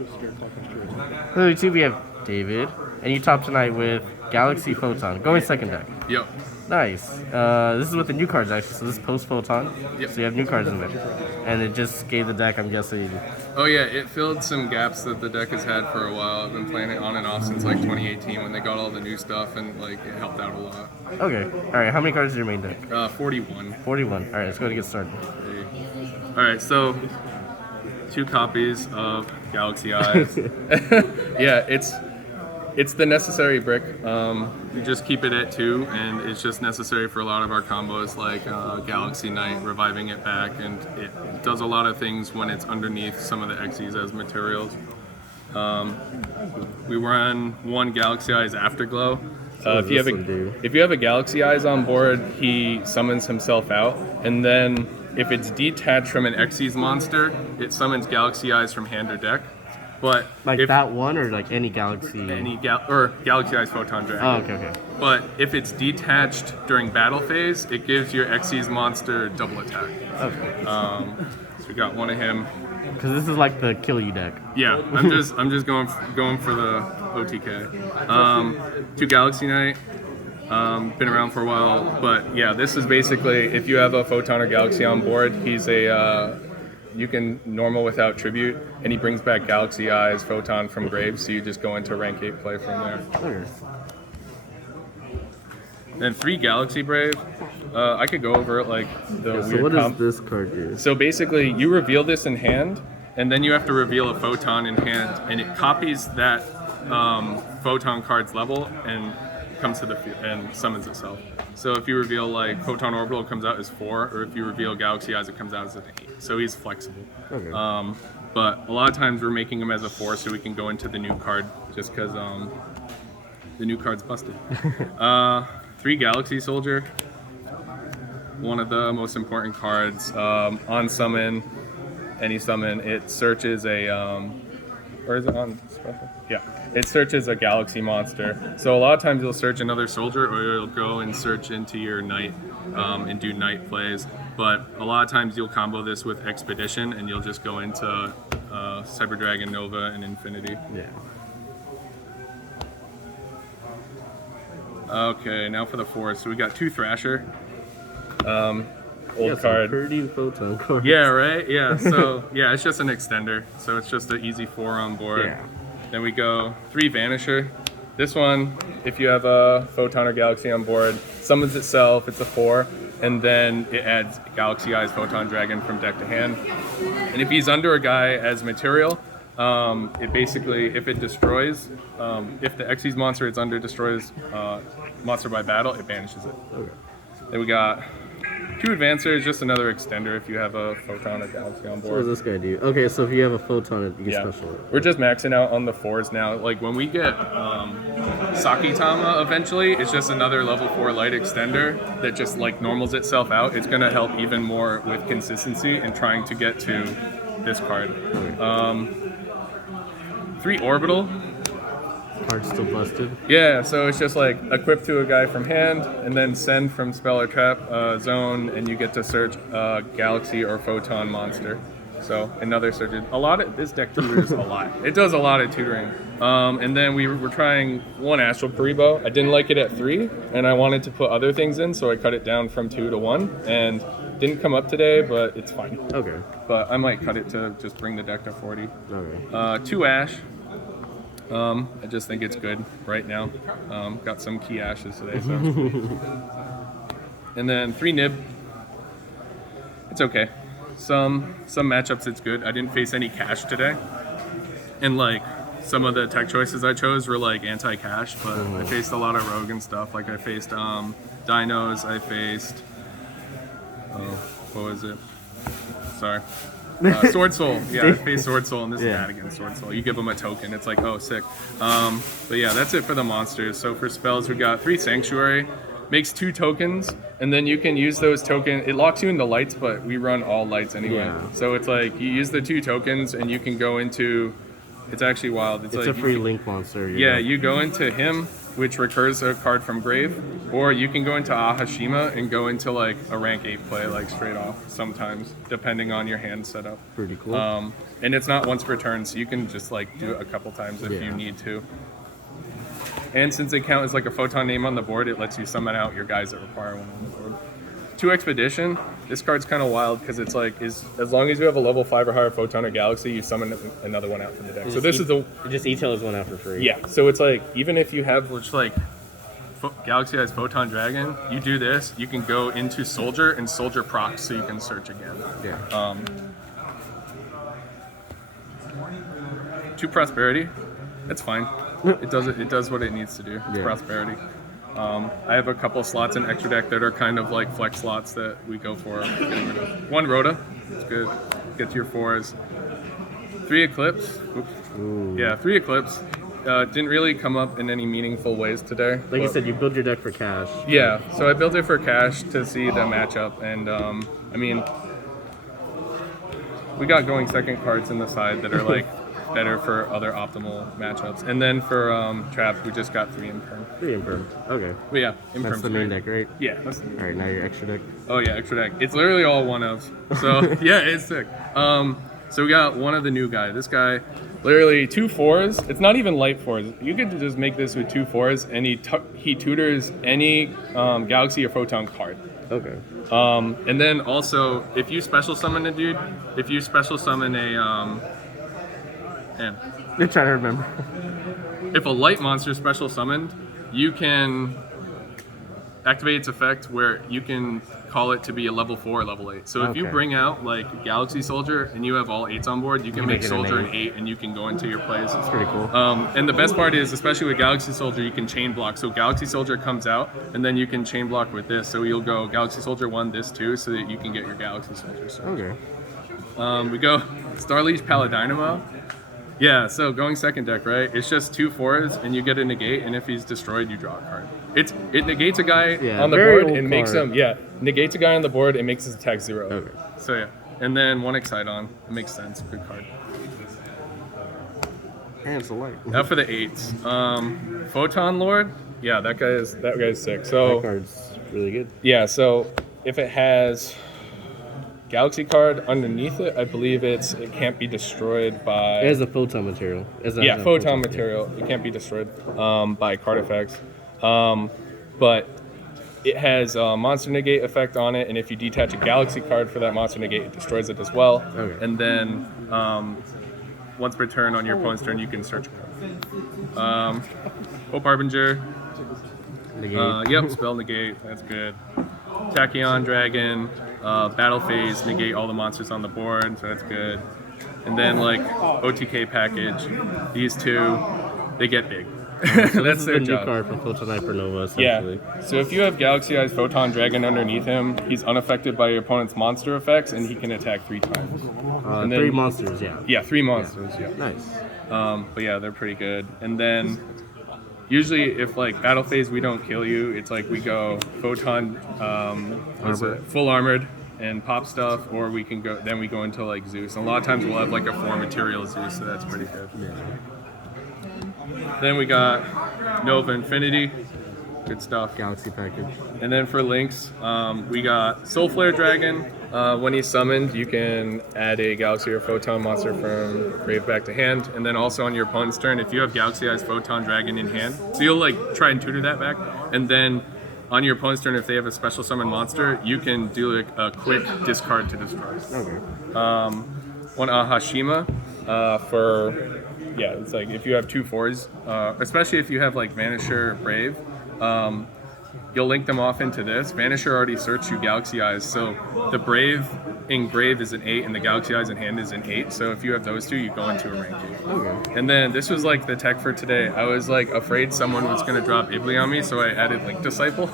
Literally two, we have David, and you top tonight with Galaxy Photon. Going second deck. Yep. Nice. This is with the new cards actually. So this is post Photon. Yep. So you have new cards in there, and it just gave the deck. I'm guessing. Oh yeah, it filled some gaps that the deck has had for a while. I've been playing it on and off since like 2018 when they got all the new stuff, and like it helped out a lot. Okay. All right. How many cards is your main deck? 41. 41. All right. Let's go to get started. All right, so 2 copies of Galaxy Eyes. Yeah, it's the necessary brick. We just keep it at 2, and it's just necessary for a lot of our combos, like Galaxy Knight, reviving it back, and it does a lot of things when it's underneath some of the Xyz as materials. We run 1 Galaxy Eyes Afterglow. If you have a Galaxy Eyes on board, he summons himself out, and then if it's detached from an Xyz monster, it summons Galaxy Eyes from hand or deck. But like that one, or like any Galaxy? Or Galaxy Eyes Photon Dragon. Oh, okay. But if it's detached during battle phase, it gives your Xyz monster double attack. Okay. So we got 1 of him. Because this is like the kill you deck. Yeah, I'm just going for the OTK. 2 Galaxy Knight. Been around for a while, but yeah, this is basically if you have a Photon or Galaxy on board, he's you can normal without tribute, and he brings back Galaxy Eyes Photon from grave, so you just go into rank 8 play from there. Okay. Then 3 Galaxy Brave. I could go over it like the weird. So what does this card do? So basically, you reveal this in hand, and then you have to reveal a Photon in hand, and it copies that Photon card's level and comes to the field and summons itself. So if you reveal like Photon Orbital, it comes out as 4, or if you reveal Galaxy Eyes, it comes out as an 8. So he's flexible. Okay. But a lot of times we're making him as a 4 so we can go into the new card, just because the new card's busted. 3 Galaxy Soldier, one of the most important cards. On summon, any summon, it searches a or is it on special? Yeah, it searches a Galaxy monster. So a lot of times you'll search another soldier, or you'll go and search into your Knight and do Knight plays. But a lot of times you'll combo this with Expedition, and you'll just go into Cyber Dragon, Nova, and Infinity. Yeah. Okay, now for the 4. So we got 2 Thrasher. Old card. Pretty Photon cards. Yeah, right? Yeah, so yeah, it's just an extender. So it's just an easy 4 on board. Yeah. Then we go 3 Vanisher. This one, if you have a Photon or Galaxy on board, summons itself, it's a 4, and then it adds Galaxy Eyes Photon Dragon from deck to hand. And if he's under a guy as material, it basically, if it destroys, if the Xyz monster it's under destroys monster by battle, it banishes it. Okay. Then we got 2 Advancers, just another extender if you have a Photon or Galaxy on board. What does this guy do? Okay, so if you have a Photon, you get Yeah. special. We're just maxing out on the 4s now. Like when we get Sakitama eventually, it's just another level 4 light extender that just like normals itself out. It's going to help even more with consistency and trying to get to this card. 3 Orbital. Card's still busted. Yeah, so it's just like equip to a guy from hand, and then send from spell or trap zone, and you get to search Galaxy or Photon monster. So another search. This deck tutors a lot. It does a lot of tutoring. And then we were trying 1 Astral Paribo. I didn't like it at 3, and I wanted to put other things in, so I cut it down from 2 to 1, and didn't come up today, but it's fine. Okay. But I might cut it to just bring the deck to 40. Okay. 2 Ash. I just think it's good right now. Got some key ashes today, so. And then 3 Nib. It's okay. Some matchups it's good. I didn't face any cash today, and like some of the tech choices I chose were like anti-cash, but I faced a lot of rogue and stuff. Like I faced dinos. I faced what was it? Sorry. Sword Soul. Yeah, I faced Sword Soul, and this is bad against Sword Soul. You give them a token, it's like, oh, sick. But yeah, that's it for the monsters. So for spells, we got 3 Sanctuary. Makes 2 tokens, and then you can use those tokens. It locks you into lights, but we run all lights anyway. Yeah. So it's like you use the 2 tokens, and you can go into It's actually wild. It's a free link monster. Yeah, you go into him, which recurs a card from grave, or you can go into Ahashima and go into like a rank 8 play, like straight off sometimes, depending on your hand setup. Pretty cool. And it's not once per turn, so you can just like do it a couple times if you need to. And since they count as like a Photon name on the board, it lets you summon out your guys that require one on the board. 2 Expedition. This card's kind of wild because it's like as long as you have a level 5 or higher Photon or Galaxy, you summon another one out from the deck. So this is the just e-tailers one out for free. Yeah. So it's like even if you have which like Galaxy has Photon Dragon, you do this, you can go into Soldier and Soldier procs, so you can search again. Yeah. 2 Prosperity. That's fine. It does what it needs to do. It's Prosperity. I have a couple slots in extra deck that are kind of like flex slots that we go for. 1 Rhoda, it's good. Get to your 4s. 3 Eclipse. Oops. Ooh. Yeah, 3 Eclipse. Didn't really come up in any meaningful ways today. Like you said, you build your deck for cash. Yeah, so I built it for cash to see the matchup, and I mean, we got going second cards in the side that are like better for other optimal matchups. And then for Trap, we just got 3 Imperm. 3 Imperm. Okay. But yeah, Imperm's That's the main deck, right? Yeah. That's All right, now your extra deck. Oh yeah, extra deck. It's literally all 1-ofs. So yeah, it's sick. So we got one of the new guy. This guy, literally 2 4s. It's not even light 4s. You could just make this with 2 4s, and he tutors any Galaxy or Photon card. Okay. And then also, if you special summon a dude, if you special summon a man, I'm trying to remember. if a light monster special summoned, you can activate its effect where you can call it to be a level 4 or level 8. So if you bring out like Galaxy Soldier and you have all 8s on board, you can make Soldier an 8 and you can go into your plays. That's pretty cool. And the best part is, especially with Galaxy Soldier, you can chain block. So Galaxy Soldier comes out and then you can chain block with this. So you'll go Galaxy Soldier 1, this 2, so that you can get your Galaxy Soldier. So. Okay. We go Starleech Paladynamo. Yeah, so going second deck, right? It's just 2 4s, and you get a negate, and if he's destroyed, you draw a card. It negates a guy on the board and makes him negates a guy on the board and makes his attack 0. Okay. So yeah, and then 1 Exciton. It makes sense. Good card. And it's a light. Now for the 8s. Photon Lord. Yeah, that guy's sick. So that card's really good. Yeah, so if it has Galaxy card underneath it, I believe it can't be destroyed by... It has a Photon material. Photon material. It can't be destroyed by card effects. But it has a monster negate effect on it, and if you detach a Galaxy card for that monster negate, it destroys it as well. Okay. And then once per turn on your opponent's turn, you can search a card. Hope Harbinger. Negate. Spell negate. That's good. Tachyon Dragon. Battle phase, negate all the monsters on the board, so that's good. And then like OTK package, these 2, they get big. So that's their the job. New card from Photon Hypernova, essentially. Yeah. So if you have Galaxy Eyes Photon Dragon underneath him, he's unaffected by your opponent's monster effects, and he can attack 3 times. And then, 3 monsters, yeah. Yeah, 3 monsters. Yeah. Nice. But yeah, they're pretty good. And then usually, if like battle phase we don't kill you, it's like we go Photon, full armored and pop stuff, or we can go. Then we go into like Zeus. And a lot of times we'll have like a 4 material Zeus, so that's pretty good. Yeah. Then we got Nova Infinity, good stuff. Galaxy package. And then for links, we got Soul Flare Dragon. When he's summoned, you can add a Galaxy or Photon monster from grave back to hand. And then also on your opponent's turn, if you have Galaxy Eyes Photon Dragon in hand, so you'll like try and tutor that back. And then on your opponent's turn, if they have a special summon monster, you can do like a quick discard to destroy. Okay. 1 Ahashima for, yeah, it's like if you have 2 4s, especially if you have like Vanisher Brave, you'll link them off into this. Vanisher already searched you Galaxy Eyes, so the Brave in grave is an 8 and the Galaxy Eyes in hand is an 8. So if you have those 2, you go into a rank 8. Okay. And then this was like the tech for today. I was like afraid someone was gonna drop Ibli on me, so I added Link Disciple.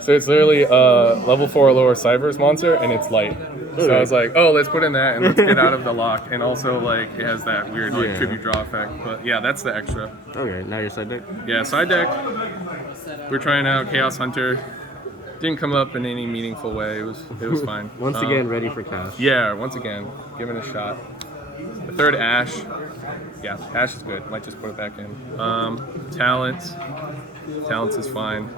So it's literally a level 4 or lower Cyber's monster, and it's light. So I was like, oh, let's put in that and let's get out of the lock. And also like it has that weird like tribute draw effect. But yeah, that's the extra. Okay, now your side deck? Yeah, side deck. We're trying out Chaos Hunter. Didn't come up in any meaningful way. It was fine. Once again, ready for cash. Yeah, once again, giving it a shot. The 3rd Ash. Yeah, hash is good. Might just put it back in. Talents. Talents is fine.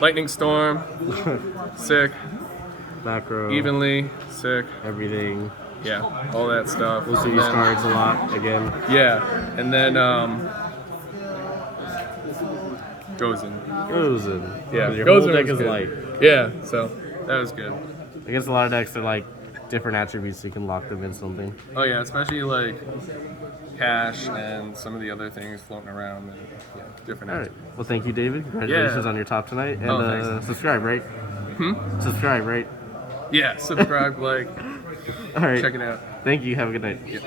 Lightning Storm. Sick. Macro. Evenly. Sick. Everything. Yeah, all that stuff. We'll see And these then- cards a lot again. Yeah, and then Gozen. Gozen. Yeah, 'Cause your Gozen whole deck was is good. light. Yeah, so that was good. Against a lot of decks, they're like different attributes, so you can lock them in something. Oh yeah, especially like cash and some of the other things floating around. And, yeah, different. All right. Well, thank you, David. Congratulations on your top tonight. And thanks. subscribe, right? Subscribe, right? Yeah, subscribe, like, All right. check it out. Thank you. Have a good night. Yeah.